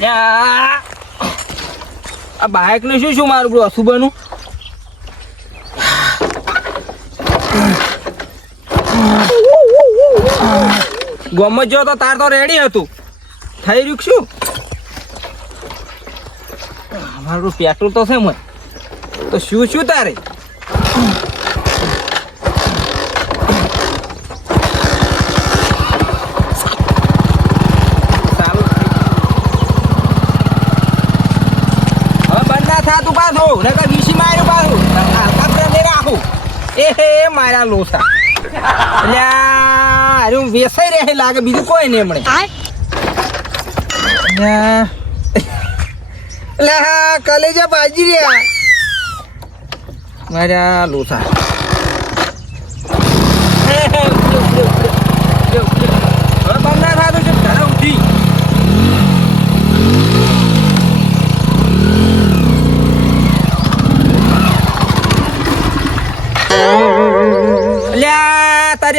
યા. આ બાઇકનું શું શું મારું પેલું અશુભનું? ગોમત જો તો તાર તો રેડી હતું. થઈ રહ્યું શું? મારું પેટ્રોલ તો છે મય. તો શું શું તારે સારું હવે બંધ ના પાછું નકર વીસી માર્યું પાછું હલકા બ્રેન્ડે રાખું એ હે મારા લોસા એટલે હારું વેસાઈ રહે લાગે બીજું કોઈ નહીં હમણે એટલે હા કલેજા બાજી રહ્યા મારા લોસા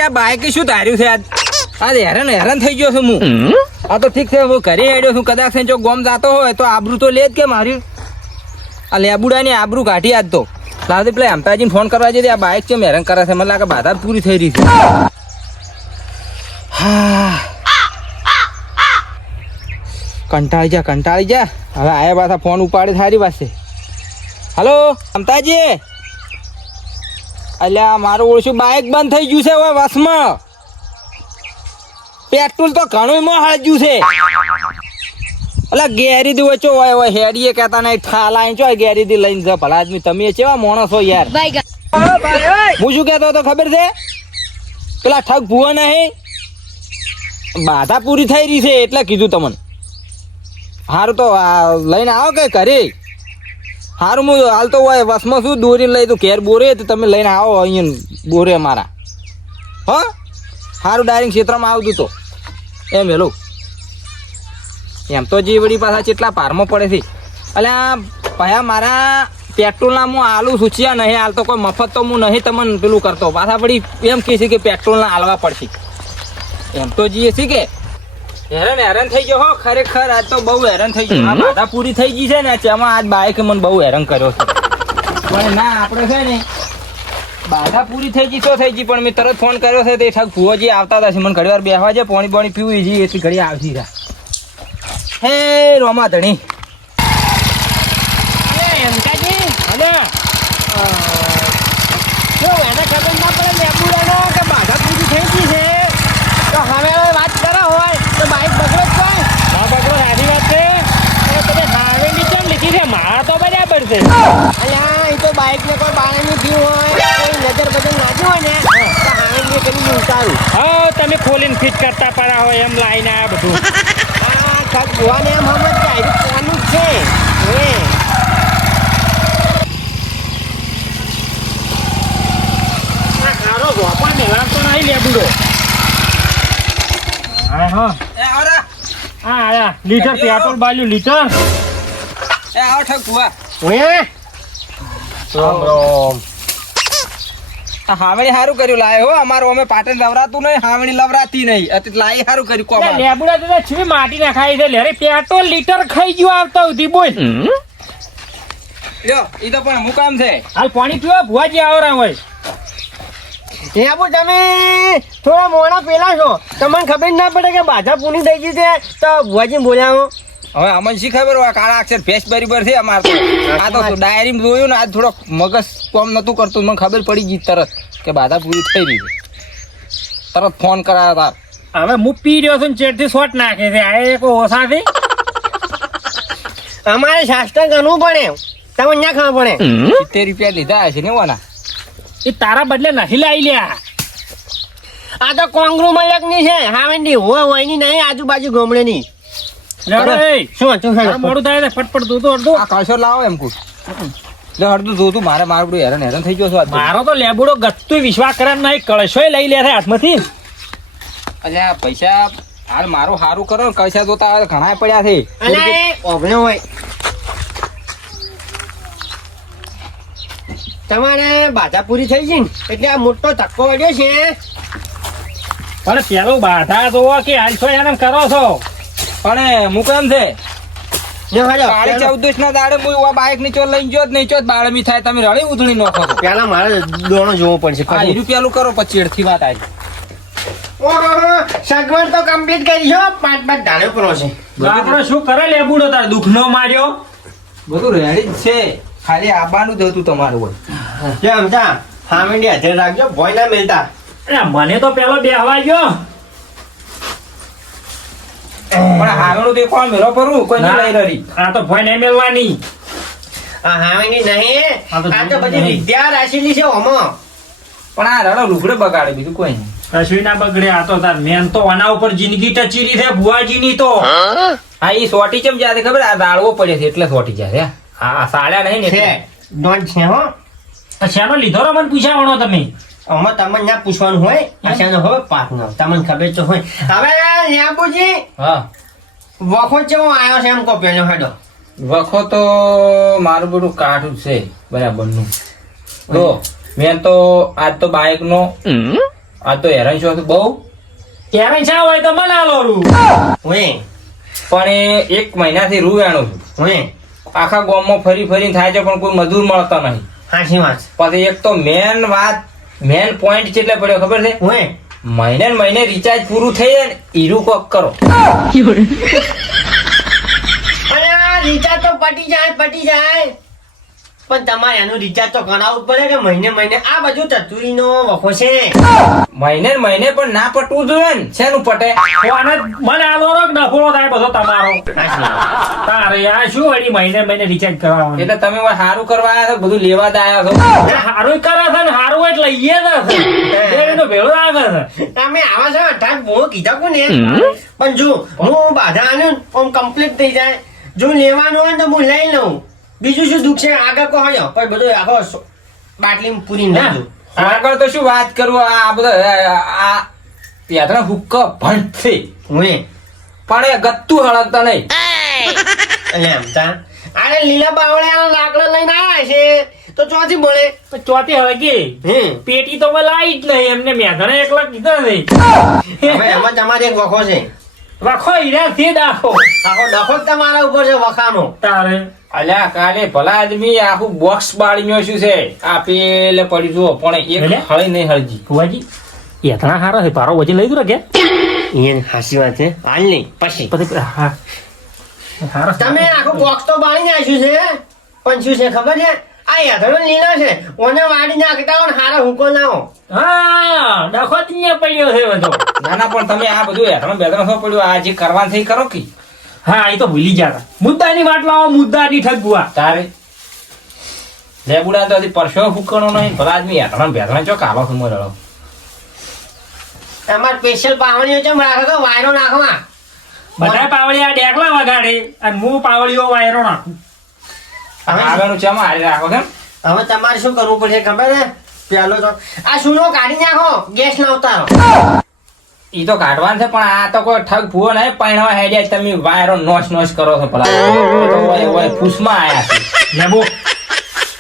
આ બાઈક શું તાર્યું છે આજ? આજ હેરાન હેરાન થઈ ગયો છું હું. આ તો ઠીક છે, હું ઘરે હેડ્યો છું. કદાચ જો ગોમ જાતો હોય તો આબરૂ તો લે જ કે મારી. આ લેબુડાની આબરૂ કાઢી આજ તો. લાદી પેલા અમતાજીને ફોન કરવા જઈએ આ બાઈક કેમ હેરાન કરે છે? મને લાગે બાધા પૂરી થઈ રહી છે. હા. કંટાળી જા કંટાળી જા. હવે આયા પાછા ફોન ઉપાડે સારી પાસે. હલો અમતાજી અલ્યા મારું ઓળશું બાઇક બંધ થઈ ગયું છે હવે વસમાં. પેટ્રોલ તો ઘણું માં હળજ્યું છે. એટલે ગેરી દી વચ્ચો હોય હોય હેડીએ કહેતા નહીં ઠાલા અહીં ચોય ગેરી દી લઈને જ. ભલા આદમી તમે કેવા માણસ છો યાર હું શું કહેતો હતો ખબર છે? પેલા ઠગ ભૂવા નહીં. બાધા પૂરી થઈ રહી છે એટલે કીધું તમને. હારું તો લઈને આવો કે ઘરે. હારું હું હાલ તો હોય, વસમાં શું દોરીને લઈ તું? ઘેર બોરે તો તમે લઈને આવો અહીંયા બોરે મારા. હ? હારું, ડાયરિંગ ક્ષેત્રમાં આવતું તો. એમ હેલો. એમ તો જે વળી પાછા કેટલા પારમાં પડે છે. અલ્યા ભયા મારા પેટ્રોલના હું આલુ સૂચ્યા નહીં, હાલ તો કોઈ મફત તો હું નહીં તમને પેલું કરતો. પાછા પડી એમ કહે છે કે પેટ્રોલના હાલવા પડશે. એમ તો જઈએ છીએ કે? હેરાન હેરાન થઈ ગયો હો. ખરેખર આજ તો બહુ હેરાન થઈ ગયો. આ બાધા પૂરી થઈ ગઈ છે ને તેમાં આજ બાઈક મને બહુ હેરાન કર્યો છે. પણ ના આપણે છે ને બાધા પૂરી થઈ ગઈ તો થઈ ગઈ પણ મેં તરત ફોન કર્યો છે તે ઠગ ભુવાજી આવતા હતા મને ઘણી વાર બેહવા છે પાણી પાણી પીવું જી એટલી ઘડી આવતી રહ્યા. હે રોમા ધણી અલ્યા એ તો બાઈક ને કોઈ બાળાની થયું હોય. કોઈ નજર બજર નાખ્યું હોય ને તો હાણે ને કરી હા તમે ખોલીને ફિટ કરતા પડા હોય એમ લાઈને આ બધું. આ ઠગ ભુવાને એમ હમ કે આયરું કોનું જ છે. હે. કારો ગોપા મેળવતો નહીં લેબુડો હા હા. હા આયા. લીટર પેટ્રોલ બાલ્યું લીટર એ આવો ઠગ ભુવા રામ રામ. હાવણી સારું કર્યું લાય હો. અમારું અમે પાટણ લવરાતું નહીં હાવણી લવરાતી નહીં. એટલે લાય સારું કર્યું કોમ લેબુડા તો છીવી માટી ના ખાઈ છે. લે પેટ્રોલ લીટર ખાઈ ગયું આવતા સુધી બોલ. લ્યો ઈ તો પણ મુકામ કામ છે. હાલ પાણી પીવા ભુવાજી આવરા હોય. એ આપો તમે થોડા મોડા પેલા છો. તમને ખબર ના પડે કે બાધા પૂરી થઈ ગઈ છે. તો ભુવાજી બોલ્યા હવે અમને શી ખબર હોય? કાળા અક્ષર ફેસ બરીબર છે અમારે તો. આ તો ડાયરી જોયું ને આજ થોડોક મગજ કોમ નતું કરતું. મને ખબર પડી ગઈ તરત કે બાધા પૂરી થઈ રહી છે. તરત ફોન કરાયા હતા હવે હું પી રહ્યો છું ચેડથી શોટ નાખે છે. આ એક ઓસાથી અમારે શાસ્ત્ર ગણવું પડે. તમને ના ખબર પડે? સિત્તેર રૂપિયા લીધા હશે ને વાના એ તારા બદલે નહીં લાવી લ્યા. આ તો કોંગ્રુ મલકની છે હાવેન્ડી હોય હોયની નહીં આજુબાજુ ગમડે ની શું મોડું થાય ફટફટ અડધું. આ કળશો લાવો એમ કું. લે હળદું જોતું મારે મારું હેરાન હેરાન થઈ ગયો છું મારો તો લેબુડો ગત્તુ વિશ્વાસ કરે નહીં કળશોય લઈ લે છે હાથમાંથી. અલ્યા પૈસા હાલ મારું સારું કરો ને કળશા જોતા હવે ઘણા પડ્યા છે. હોય. તમારે બાધા પૂરી થઈ ગઈ ને એટલે આ મોટો ધક્કો વાગ્યો છે. પણ પેલું બાધા જોવો કે હાલ એમ કરો છો. પણ હું કેમ છે? ચૌદશ ના દાડે હું જ નહીં બાળમી થાય તમે રળી ઉધળી નાખો પેલા મારે દોણો જોવો પડશે હીરું પેલું કરો પછી એડથી વાત આવી. ઓહો, સગવડ તો કમ્પ્લીટ કરી છો પાંચ પાંચ ધાણે કરો છે. આપણે શું કરે લેબુડો તાર દુઃખ નો માર્યો? બધું રેડી જ છે. ખાલી આબાનું જ હતું તમારું હોય. કેમ હા મિનિટ હાજર રાખજો ભોય ના મેલતા મને તો પેલો બેહવા ગયો. પણ હારનું તે કોણ મેરો ફરું કોઈ ના લઈ રહી. આ તો ભોય નહીં મેળવાની આ નહીં આ તો આ બધી વિદ્યા રાખેલી છે ઓમાં. પણ આ રડો લુગડે બગાડે બીજું કોઈ નહીં. કશું ના બગડે આ તો તાર મેન તો આના ઉપર જિંદગી ટચીલી છે ભુવાજીની તો. હા એ સોટી ચમ જાય ખબર આ દાળવો પડે છે એટલે સોટી જાય હા આ સાડ્યા નહીં ને છે. દોઢ છે હો. શેનો લીધો રો મને પૂછાવણો તમે? આમાં તમને ના પૂછવાનું હોય આશાનો હોય પાકનો. તમને ખબર તો હોય. હવે યાબુજી હા. વખો છે હું આવ્યો છે એમ કો પેલો હેડો? વખો તો મારું બધું કાઠું છે બરાબરનું. તો મેં તો આજ તો બાઇક નો આજ તો હેરાન છો બહુ. ક્યારે ચા હોય તો મને આલો પણ એ એક મહિનાથી રૂ વેણું છું. ઓએ આખા ગામમાં ફરી ફરીને થાય છે પણ કોઈ મજૂર મળતા નહીં. સાચી વાત પછી એક તો મેન વાત મેન પોઈન્ટ કેટલે પડ્યો ખબર છે? હું મહિને મહિને રિચાર્જ પૂરું થઈ જાય ને ઈરું કોક કરો. અરે આ રિચાર્જ તો પટી જાય પટી જાય. પણ તમારે એનું રિચાર્જ તો કરાવવું પડે કે મહિને મહિને આ બધું ચતુરીનો વખો છે. મહિને મહિને પણ ના પટવું જોઈએ ને. શેનું પટે? આને મને આ લોરો કે થાય બધો તમારો. તારે આ શું વળી મહિને મહિને રિચાર્જ કરાવવાનું? એટલે તમે સારું કરવા આવ્યા છો બધું લેવા જ આવ્યા છો? સારું કરે છે ને સારું એટલે લઈએ છે. એનો ભેળો આવે છે. તમે આવા છો અઢાર બહુ કીધા કોને? પણ જો હું બાધા આનું કમ્પ્લીટ થઈ જાય. જો લેવાનું હોય ને તો હું લઈ લઉં. બીજું શું દુઃખ છે? આગળ કહો પણ બધું આખો બાટલી પૂરી ના. આગળ તો શું વાત કરું? આ બધા આ પેથણા હુક્ક ભંટ હું પણ એ ગત્તું હળગતા નહીં. એટલે આમ અરે લીલા બાવળિયાનો લાકડો લઈને આવ્યા છે. તો ચોથી મળે તો ચોથી હવે કે પેટી તો લાઈ લાવી જ નહીં. એમને મેઘણે એકલા કીધા નહીં એમાં તમારે એક વખો છે. રાખો હીરા થી દાખો આખો ડખો તમારા ઉપર છે વખાનો તારે. અલ્યા કાલે ભલા આદમી આખું બોક્સ બાળી શું છે. આપેલે પેલે પડી પણ એક હળી નહીં હળજી ફુવાજી એથણા હારા છે પારો વજન લઈ દઉં કે? હાસી વાત છે. હાલ નહીં પછી. પછી હા. તમે આખું બોક્સ તો બાળીને નાખ્યું છે પણ શું છે ખબર છે? આ લીલો છે. ઓને વાડી નાખતા હોય હારા હુકો ના હો. હા ડખો ત્યાં પડ્યો છે બધો. ના ના પણ તમે આ બધું હેઠળ બેઠળ શું પડ્યું આ જે કરવાનું થઈ કરો કે? હા એ તો ભૂલી ગયા મુદ્દાની વાત લાવો મુદ્દાની ઠગુઆ તારે? લેબુડા તો હજી પરસો હુકણો નહીં. ભલા આદમી હેઠળ બેઠળ ચો કાબા સુમો રડો. તમાર સ્પેશિયલ પાવણીઓ છે રાખો તો વાયરો નાખવા. બધા પાવળિયા ડેકલા વગાડે. અને હું પાવળીઓ વાયરો નાખું. આગળનું ચમ હારી રાખો કેમ? હવે તમારે શું કરવું પડશે ખબર હે પેલો તો આ સુનો કાઢી નાખો ગેસ ના ઉતારો. ઈ તો કાઢવાનું છે પણ આ તો કોઈ ઠગ ભૂવો નહીં પૈણવા હેડ્યા તમે વાયરો નોશ નોશ કરો છો પેલા ઓય ફૂસમાં આયા છે. લેબો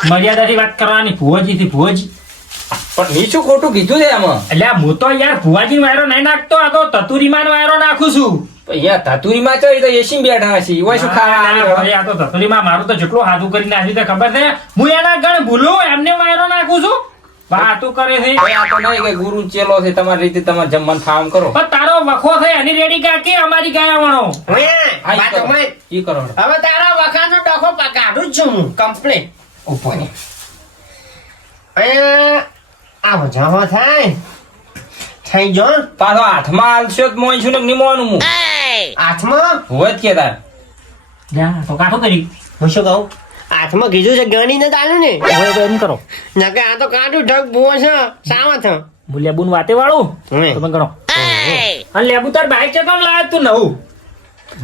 મર્યાદાથી વાત કરવાની ભુવાજી થી ભુવાજી. પણ મેં શું ખોટું કીધું છે એમાં એટલે હું તો યાર ભુવાજી વાયરો નહીં નાખતો આ તો તતુરીમાન વાયરો નાખું છું. યાર ધતુરીમાં એ તો એસી બેઠા છે એવા શું ખાવા આ તો તતુરીમાં મારું તો જેટલું હાથું કરી નાખ્યું તે ખબર છે? હું એના ગણ ભૂલું એમને વાયરો નાખું છું? વાતું કરે છે? આ તો નહીં કે ગુરુ ચેલો છે તમારી રીતે તમારે જમવાનું ખાવાનું કરો. પણ તારો વખો થાય એની રેડી કા અમારી ગાય વણો હા, ઈ વાત ઈ કરો હવે. તારા વખાનો ડખો પા- છું હું કમ્પ્લીટ ઉપર આ મજામાં થાય. થઈ જો પાછો હાથમાં આલશો છું ને નિમવાનું હું. હાથમાં હોય જ કે તાર. જા તો કાઠું કરી હું શું કહું? હાથમાં કીધું છે ગણી ને તાળું ને. હવે તો એમ કરો. નકે આ તો કાઢું ઢગ ભૂવો છે સાવા થા. હું લેબુ વાતે વાળું? તમે કરો. અને લેબુ તાર બાઈક છે તો લાય તું નવું.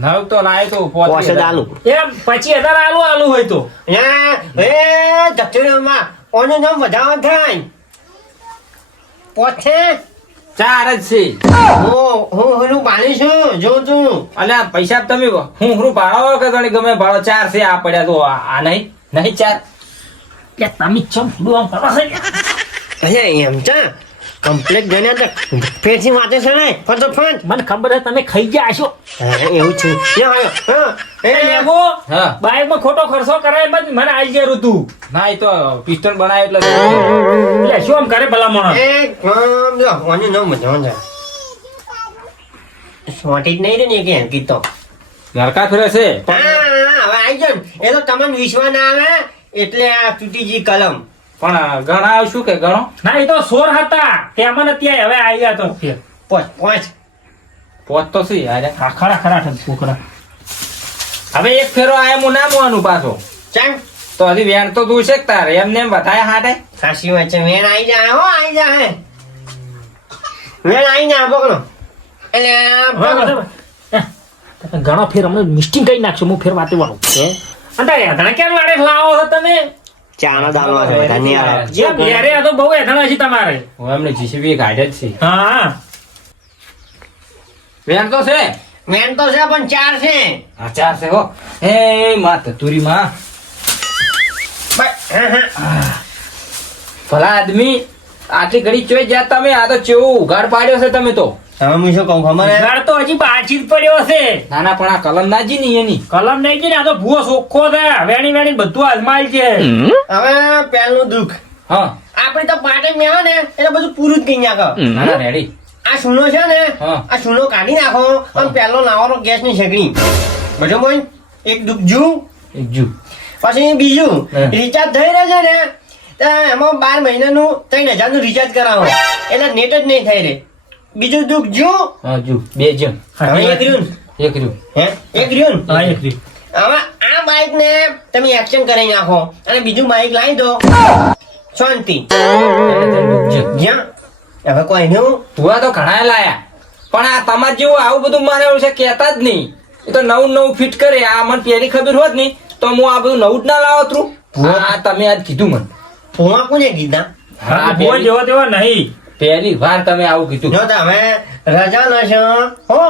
નવ તો લાય તો પોસે પોતે એમ પછી હજાર આલુ આલુ હોય તો. એ ધતુરીમાં ઓનું નામ વધારવા થાય. પોતે ચાર જ છે. હું હું હું પાણી છું જો તું. અલ્યા પૈસા તમે હું હું ભાડો કે તને ગમે ભાડો ચાર છે આ પડ્યા તો આ નહીં. નહીં ચાર. કે તમે ચમ ફૂડું આમ કરો છે? એમ ચા? કમ્પ્લીટ જોઈને તો ફેરથી વાતે છે ને ફટોફટ મને ખબર છે તમે ખાઈ ગયા છો એવું છે. લ્યો, આયો. એ, એ લેબો હા. બાઈકમાં ખોટો ખર્ચો કરાય મત મને આવી ગયા ઋતુ ના એ તો પિસ્ટન બનાય એટલે એટલે શું આમ કરે ભલા લ્યો, આનું નામ મજામાં છે. સોટી જ નહીં રે ને કે હેન્કી તો નરકા ફરે છે હવે આઈ જાઓ એ તો તમને વિશ્વાસ ના આવે એટલે આ તૂટી ગઈ કલમ. પણ ઘણા શું કે ગણો ના એ તો સોર હતા. તેમાં નથી આયા, હવે આવી ગયા તો ફેર. પોચ પોચ. પોત તો શું યાર? હા ખરા ખરા છોકરા. હવે એક ફેરો આયા હું ના મોવાનું પાછો. ચાલ તો હજી વેણ તો તું છે તારે? એમને એમ બતાય હાટે? સાચી વાત છે વેણ આઈ જાય હો આઈ જાય વેણ આઈ જાય પકડો. એટલે આ. ઘણો ફેર અમને મિસ્ટિંગ કરી નાખશો હું ફેર વાતે વાળું અને એધણા કેમ વાડે લાવો છો તમે. ચાનો દાલો છે બધા જે ઘેરે આ તો બહુ એધણા છે તમારે. હું એમને જીસીબી કાઢે જ છે. હા. વેણ તો છે? વેણ તો છે પણ ચાર છે. હા ચાર છે હો. એ માં તતુરી માં બસ, હા, હા. ભલા આદમી આટલી ઘડી ચોઈ જ્યાં તમે આ તો ચેવું ઉઘાડ પાડ્યો છે તમે તો. હવે હું શું કહું ખબર? તો હજી બાજી જ પડ્યો છે. નાના પણ આ કલમની એની. કલમ નહીં છે ને આ તો ભૂવો સોખો છે. વેણી વેણી બધું અજમાયેલ છે. હવે પહેલું દુઃખ. હા. આપણે તો પાટે મેળો ને એટલે બધું પૂરું જ નાખો. રેડી આ સુનો છે ને આ સુનો કાઢી નાખો અને પહેલો નાવાનો ગેસની બજો બોલ એક દુઃખ જુ એક જુ પછી બીજું રિચાર્જ થઈ રહ્યો છે ને એમાં બાર મહિનાનું ત્રણ હજારનું રિચાર્જ કરાવો. એટલે નેટ જ નહીં થઈ રે બીજું દુઃખ જો? હા જો. બે જણ. એક રહ્યું એક રહ્યું. હે? એક રહ્યું હા, એક રી. હવે આ બાઇક ને તમે એક્શન કરી નાખો અને બીજું બાઇક લાવી દો. શાંતિ. તે. જ્યાં? હવે કોઈ નું તું તો ઘણા લાયા. પણ આ તમાર જેવું આવું બધું મારે એવું છે કહેતા જ નહીં. એ તો નવું નવું ફિટ કરે. આ મને પહેલી ખબર હોત નહીં તો હું આ બધું નવું જ ના લાવો ત્રું આ તમે આજ કીધું મને. ફોવા કોને કીધા? હા, જેવો તેવો નહીં. પહેલી વાર તમે આવું કીધું. જો તમે રજા ન છો હો?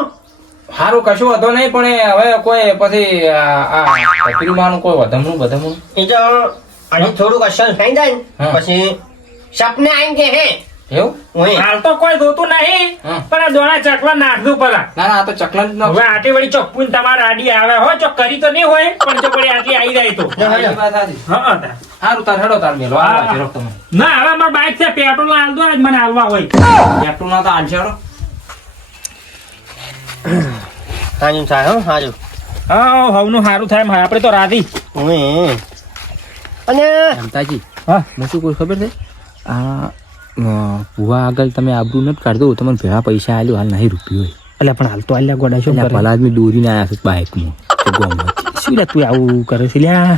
સારું કશું વધો નહીં પણ હવે કોઈ પછી આ ફિલ્માનું કોઈ વધમનું બધમનું એ જો હજી થોડુંક અસર થઈ જાય પછી સપને આઈ કે હે. એવું? હાલ તો કોઈ જોતું નહીં પણ આ દોણા ચકલા નાખતું પેલા ના ના આ તો ચકલન હવે આટી વળી ચોખ્ખું તમારે આડી આવે. હો ચોક કરી તો નહીં હોય પણ જો વળી આટલી આવી જાય તો. જો હેડો. હા. સારું તાર હેડો તાર મેલો. હા. આ ઝેરોક્ષ તમે. ના હવે અમાર બાઈક છે પેટ્રોલ હાલ દો આજ મને હાલવા હોય. પેટ્રોલ ના તો આલશે હેડો. હાજુ થાય હો હાજુ હા હવનું સારું થાય આપણે તો રાધી. ઓય. અને મમતાજી હા. હું શું કોઈ ખબર છે? આ ભુવા આગળ તમે આબરૂ નથી કાઢતો તમને ભેળા પૈસા આલ્યો હાલ નહીં રૂપિયો હોય. એટલે પણ હાલ તો આલ્યા ગોડા છો ભલા આદમી દોરીને આવ્યા છે બાઇકમાં શું તું આવું કરે છે લ્યા?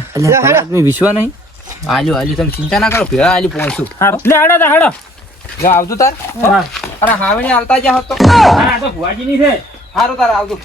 આદમી વિશ્વા નહીં. આલ્યો આલ્યો તમે ચિંતા ના કરો ભેળા આલ્યું પહોંચશું હારું. હાડો તા હાડો જો આવતું તાર. અરે હાવણી હાલતા જ્યાં હતો હા, તો ભુવાજીની છે. સારું તાર આવતું.